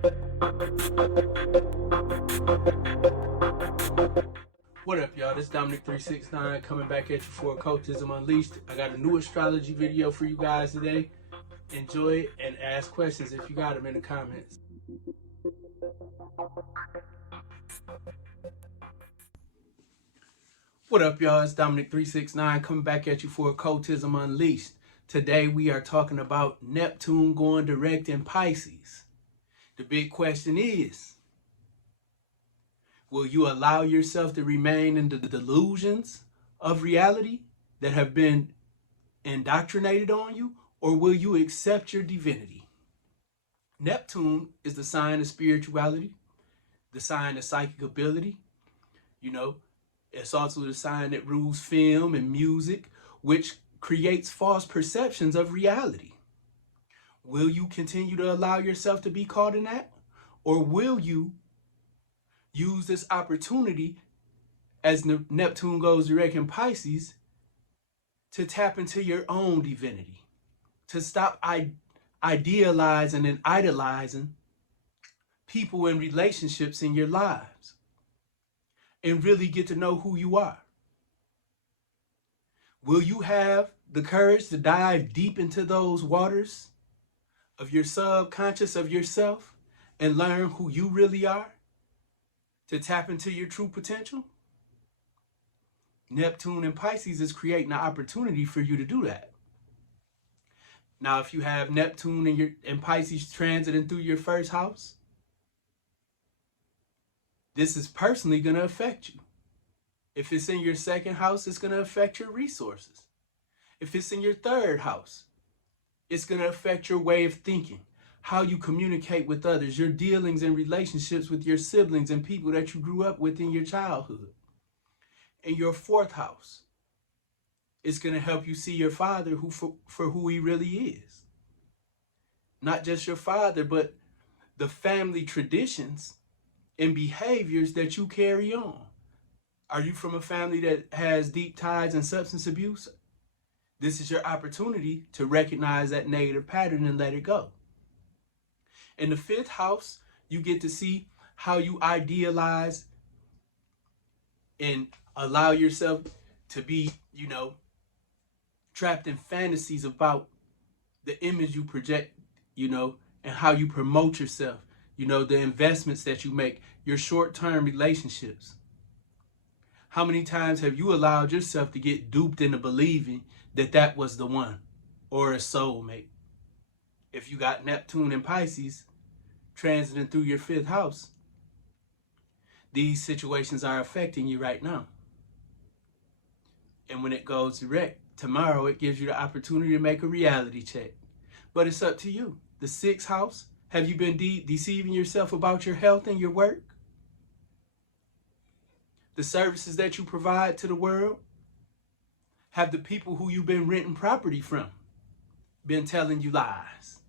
What up, y'all? This is Dominec369 coming back at you for Occultism Unleashed. I got a new astrology video for you guys today. Enjoy it and ask questions if you got them in the comments. What up, y'all? It's Dominec369 coming back at you for Occultism Unleashed. Today we are talking about Neptune going direct in Pisces. The big question is, will you allow yourself to remain in the delusions of reality that have been indoctrinated on you, or will you accept your divinity? Neptune is the sign of spirituality, the sign of psychic ability. You know, it's also the sign that rules film and music, which creates false perceptions of reality. Will you continue to allow yourself to be caught in that? Or will you use this opportunity as Neptune goes direct in Pisces to tap into your own divinity, to stop idealizing and idolizing people and relationships in your lives, and really get to know who you are? Will you have the courage to dive deep into those waters of your subconscious of yourself and learn who you really are, to tap into your true potential? Neptune in Pisces is creating an opportunity for you to do that. Now, if you have Neptune in Pisces transiting through your first house, this is personally going to affect you. If it's in your second house, it's going to affect your resources. If it's in your third house, it's going to affect your way of thinking, how you communicate with others, your dealings and relationships with your siblings and people that you grew up with in your childhood. In your fourth house, it's going to help you see your father for who he really is. Not just your father, but the family traditions and behaviors that you carry on. Are you from a family that has deep ties in substance abuse? This is your opportunity to recognize that negative pattern and let it go. In the fifth house, you get to see how you idealize and allow yourself to be, trapped in fantasies about the image you project, and how you promote yourself, the investments that you make, your short-term relationships. How many times have you allowed yourself to get duped into believing that that was the one or a soulmate? If you got Neptune in Pisces transiting through your fifth house, these situations are affecting you right now. And when it goes direct, tomorrow it gives you the opportunity to make a reality check. But it's up to you. The sixth house, have you been deceiving yourself about your health and your work? The services that you provide to the world? Have the people who you've been renting property from been telling you lies?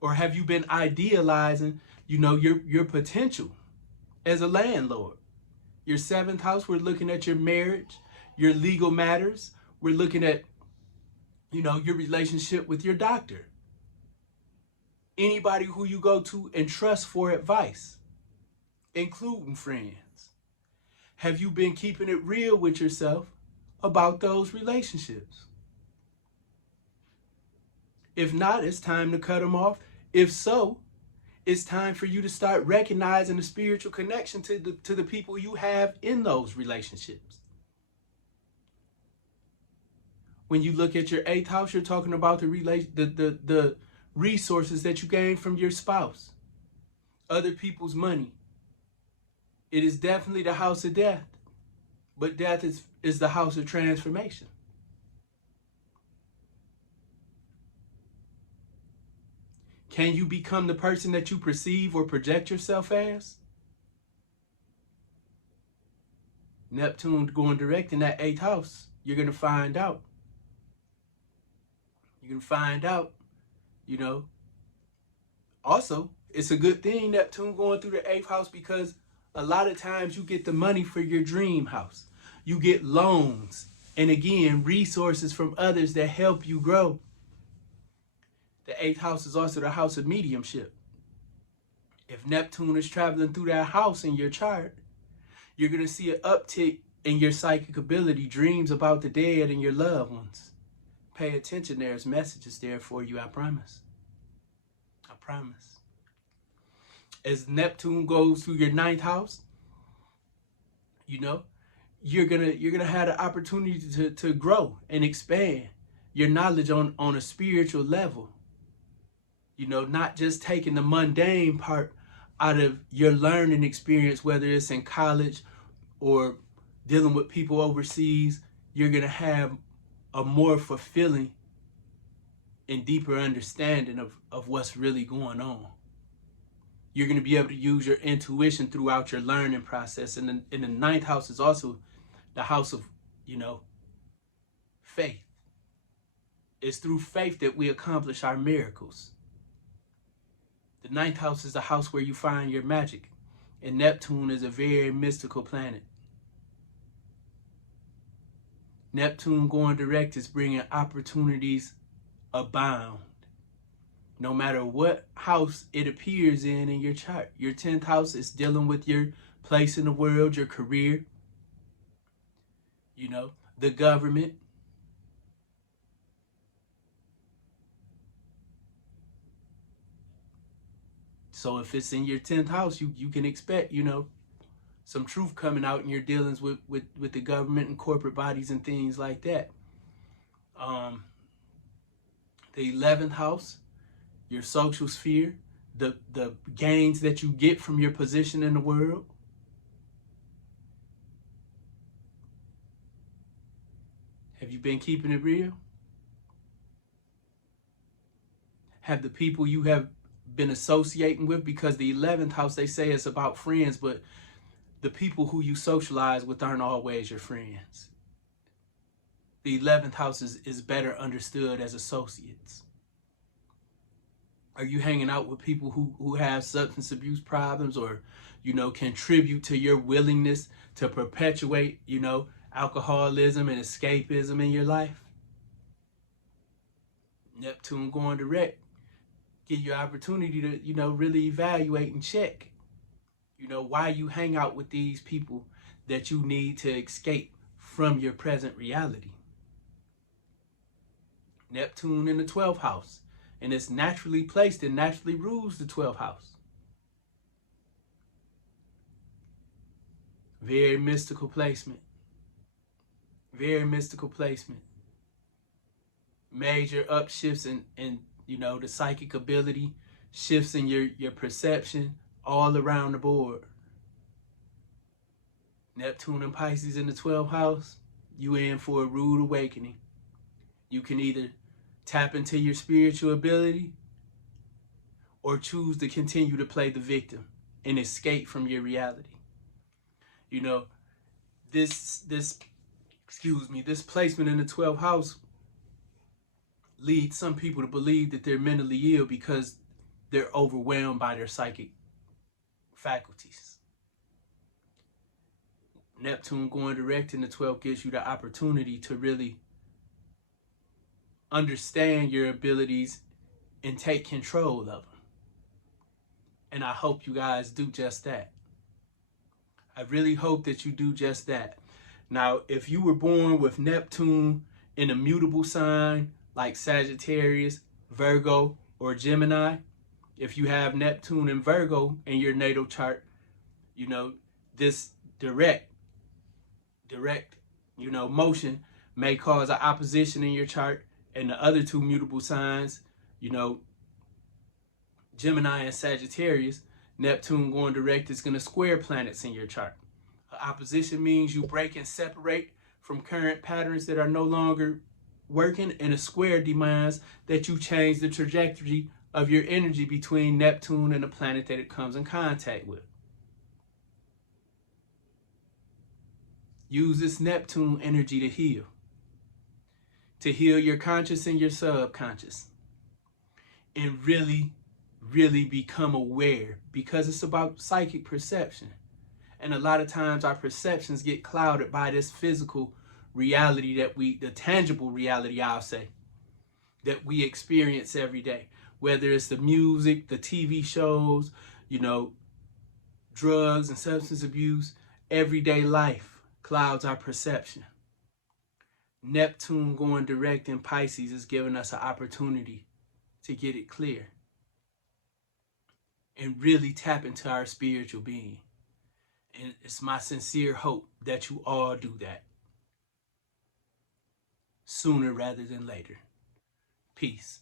Or have you been idealizing, your potential as a landlord? Your seventh house, we're looking at your marriage, your legal matters. We're looking at, your relationship with your doctor. Anybody who you go to and trust for advice, including friends. Have you been keeping it real with yourself about those relationships? If not, it's time to cut them off. If so, it's time for you to start recognizing the spiritual connection to the people you have in those relationships. When you look at your eighth house, you're talking about the resources that you gain from your spouse, other people's money. It is definitely the house of death, but death is the house of transformation. Can you become the person that you perceive or project yourself as? Neptune going direct in that eighth house, you're going to find out. You can find out, Also, it's a good thing Neptune going through the eighth house, because a lot of times you get the money for your dream house. You get loans and, again, resources from others that help you grow. The eighth house is also the house of mediumship. If Neptune is traveling through that house in your chart, you're going to see an uptick in your psychic ability, dreams about the dead and your loved ones. Pay attention, there's messages there for you, I promise. I promise. As Neptune goes through your 9th house, you know, you're gonna have the opportunity to grow and expand your knowledge on a spiritual level. You know, not just taking the mundane part out of your learning experience, whether it's in college or dealing with people overseas. You're gonna have a more fulfilling and deeper understanding of what's really going on. You're going to be able to use your intuition throughout your learning process. And the 9th house is also the house of, you know, faith. It's through faith that we accomplish our miracles. The 9th house is the house where you find your magic. And Neptune is a very mystical planet. Neptune going direct is bringing opportunities abound. No matter what house it appears in your chart. Your 10th house is dealing with your place in the world, your career, you know, the government. So if it's in your 10th house, you can expect, you know, some truth coming out in your dealings with the government and corporate bodies and things like that. The 11th house, your social sphere, the gains that you get from your position in the world. Have you been keeping it real? Have the people you have been associating with, because the 11th house, they say it's about friends, but the people who you socialize with aren't always your friends. The 11th house is better understood as associates. Are you hanging out with people who have substance abuse problems, or, you know, contribute to your willingness to perpetuate, you know, alcoholism and escapism in your life? Neptune going direct give you opportunity to, you know, really evaluate and check, you know, why you hang out with these people that you need to escape from your present reality. Neptune in the 12th house, and it's naturally placed and naturally rules the 12th house. Very mystical placement. Very mystical placement. Major upshifts in you know, the psychic ability, shifts in your perception all around the board. Neptune and Pisces in the 12th house, you in for a rude awakening. You can either tap into your spiritual ability or choose to continue to play the victim and escape from your reality. You know, this placement in the 12th house leads some people to believe that they're mentally ill because they're overwhelmed by their psychic faculties. Neptune going direct in the 12th gives you the opportunity to really understand your abilities and take control of them. And I hope you guys do just that. I really hope that you do just that. Now, if you were born with Neptune in a mutable sign like Sagittarius, Virgo, or Gemini, if you have Neptune and Virgo in your natal chart, you know, this direct, you know, motion may cause an opposition in your chart. And the other two mutable signs, you know, Gemini and Sagittarius, Neptune going direct is going to square planets in your chart. Opposition means you break and separate from current patterns that are no longer working, and a square demands that you change the trajectory of your energy between Neptune and the planet that it comes in contact with. Use this Neptune energy to heal your conscious and your subconscious, and really become aware, because it's about psychic perception. And a lot of times our perceptions get clouded by this physical reality the tangible reality, I'll say, that we experience every day. Whether it's the music, the TV shows, You know, drugs and substance abuse, everyday life clouds our perception. Neptune going direct in Pisces is giving us an opportunity to get it clear and really tap into our spiritual being. And it's my sincere hope that you all do that sooner rather than later. Peace.